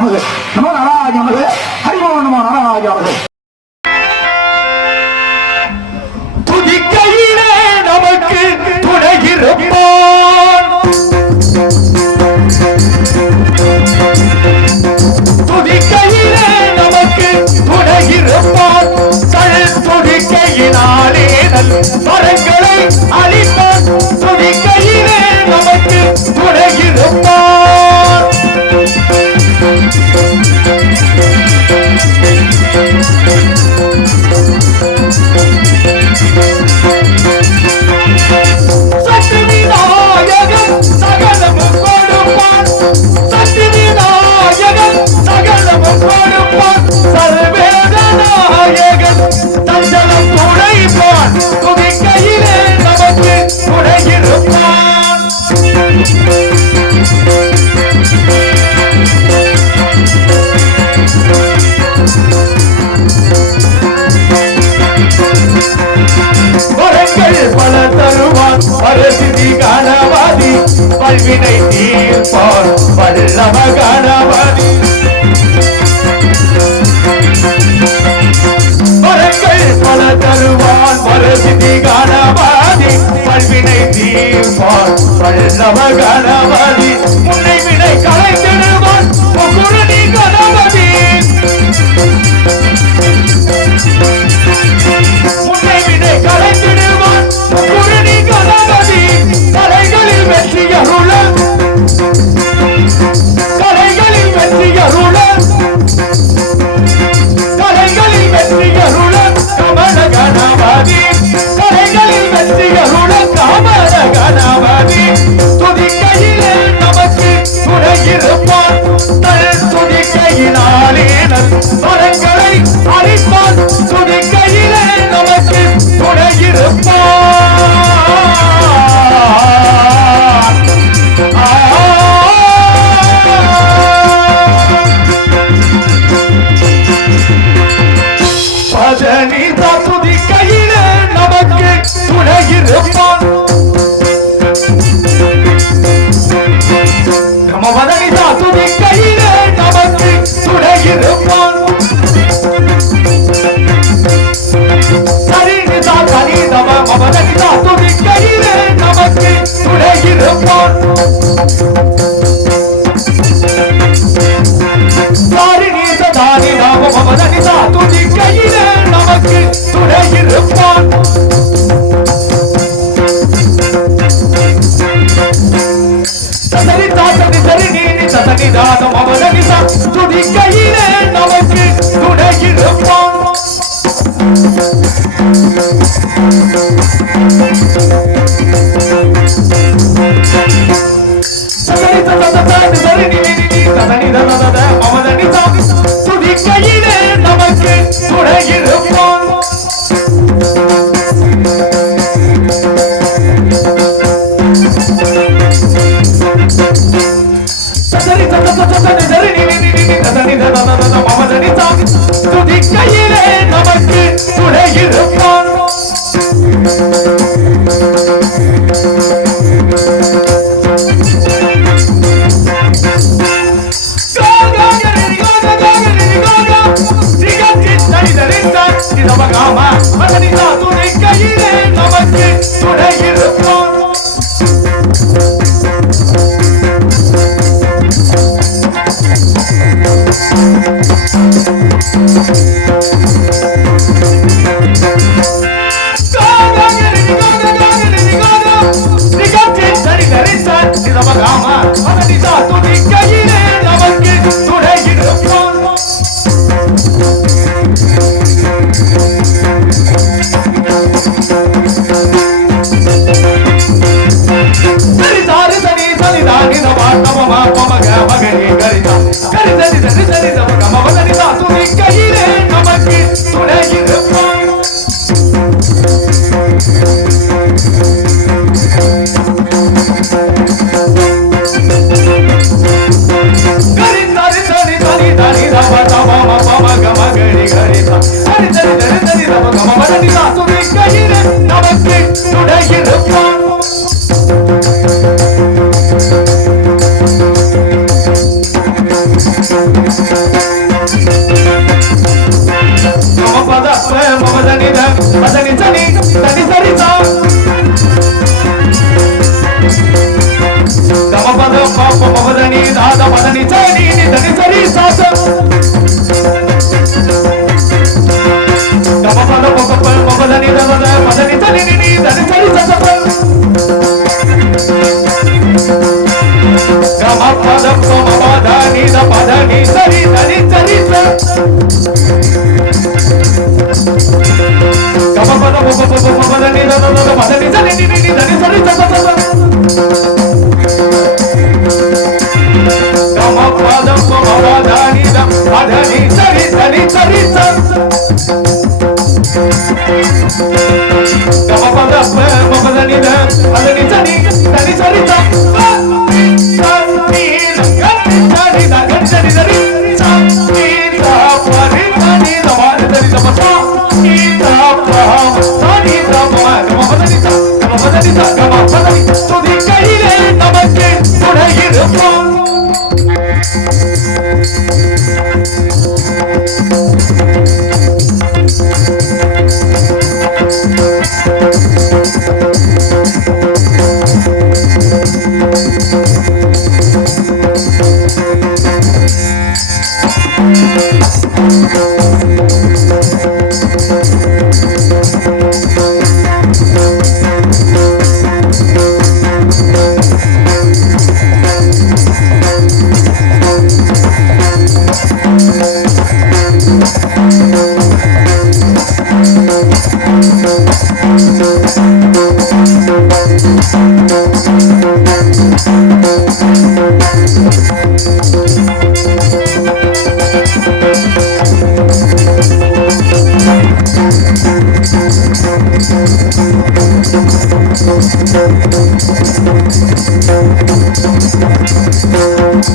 நமது நமோ நாராஜ நமது ஹரிமோ நமோ நாராஜ நமது துதிக்கையிலே நமக்கு துணையிருப்பான் துதிக்கையிலே நமக்கு துணையிருப்பான் தழல் துதிக்கையினாலே நல் மரங்களை அழிப்பான் துதிக்கையிலே நமக்கு துணையிருப்பான் வரங்கள் பல தருவான். அரசிதி கணவாதி பல்வினை தீர்ப்பார் வல்லம கணவாதி. வரங்கள் பல தருவான். வரசிதி கணவாதி பல்வினை தீர்ப்பார் வல்லம கணவாதி முன்னை வினை கலைத்திடுவான்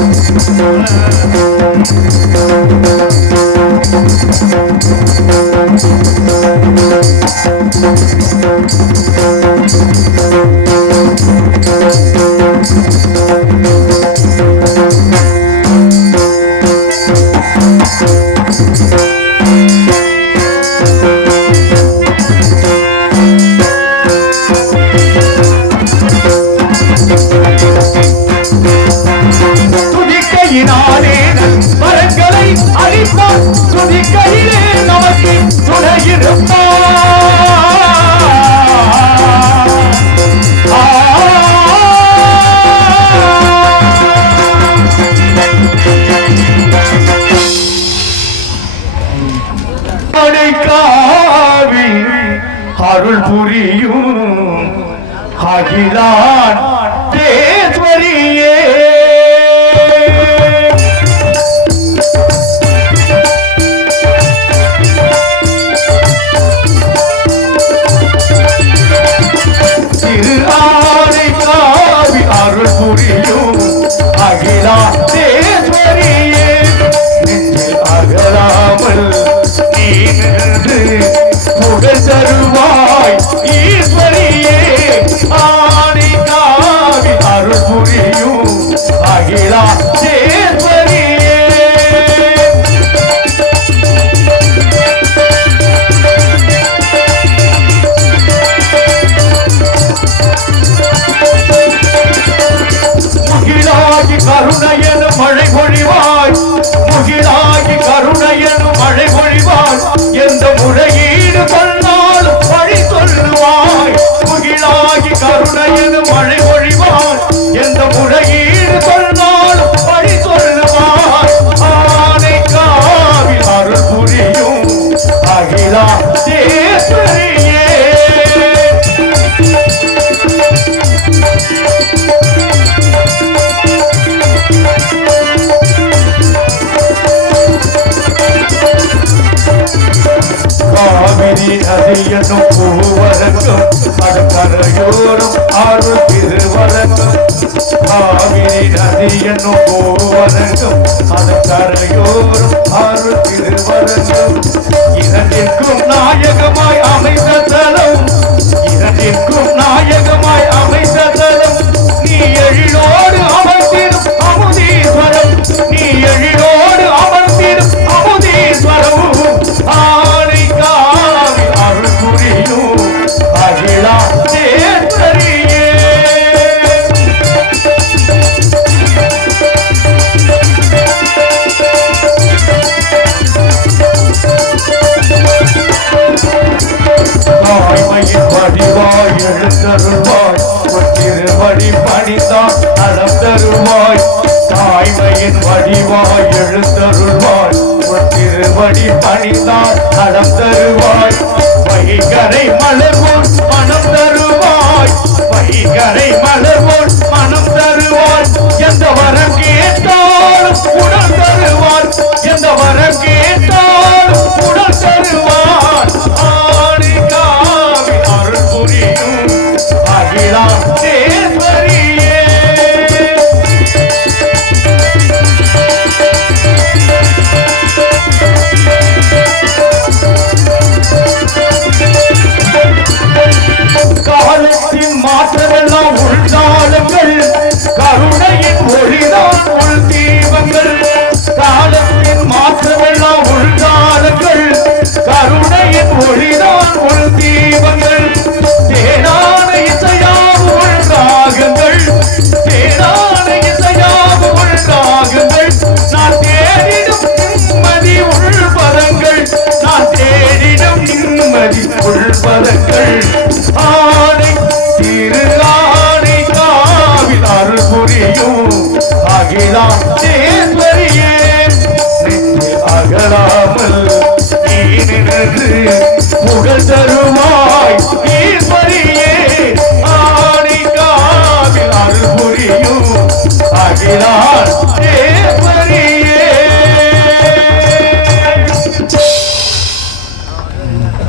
துதிக்கையினாலே எந்த நதியனும் பூவரங்கும் கடற்கரையோரும் ஆறு பணிந்தால் நலம் தருவாய். வைகரை மலர்வோன் அகிலாம் தேஸ்வரியே நெஞ்சில் புகழ் தரும்